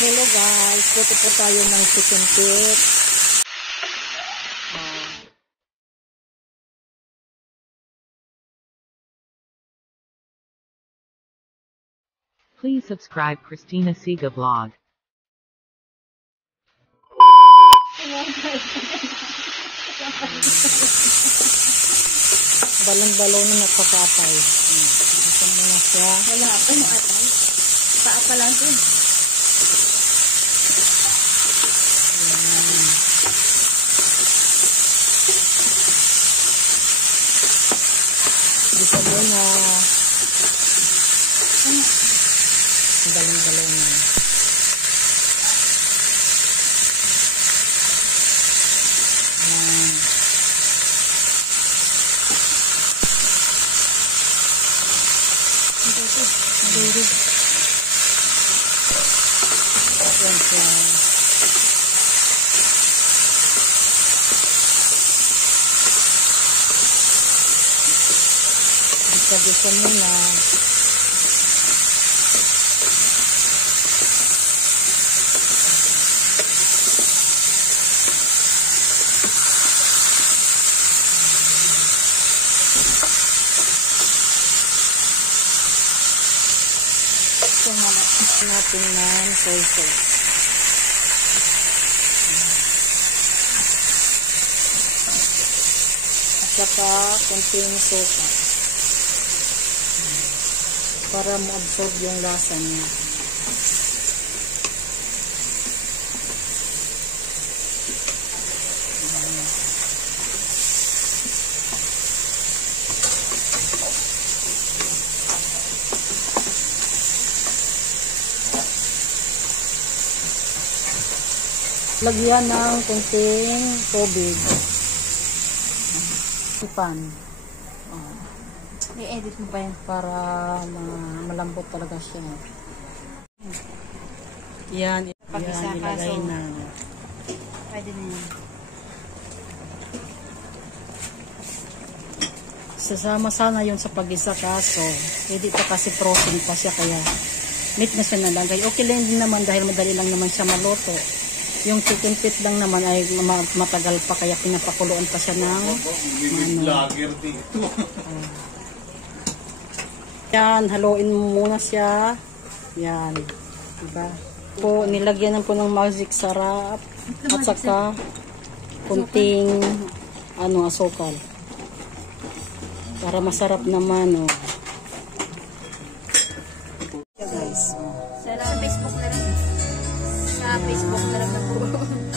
Hello guys, luto po tayo ng chicken feet. Please subscribe Christina Siga Vlog. Balon-balon na napakatay. Ito muna siya. Wala pa yung atay. Paa pa lang ito. Ito muna. Balon-balon na. Yan siya. Bisa-bisa muna. So, natin ng soy sauce. At saka konting suka. Para ma-absorb yung lasa niya. Lagyan ng konting tubig. Ipan. I-edit mo pa yan. Para malambot talaga siya. Yan. Pag-isa ka, Ilagay so, na. pwede na yan. Sasama sana yun sa pag-isa kaso hindi pa kasi frozen pa siya kaya meat na siya nalagay. Okay lang din naman dahil madali lang naman siya maluto. Yung chicken feet lang naman ay matagal pa kaya pinapakuluan pa siya ng yan, haluin mo muna siya. Yan. Diba? Po, nilagyan po ng magic sarap at saka kunting asukal. Para masarap naman, oh. Guys. Sa Facebook na lang. Sa Facebook na lang na po.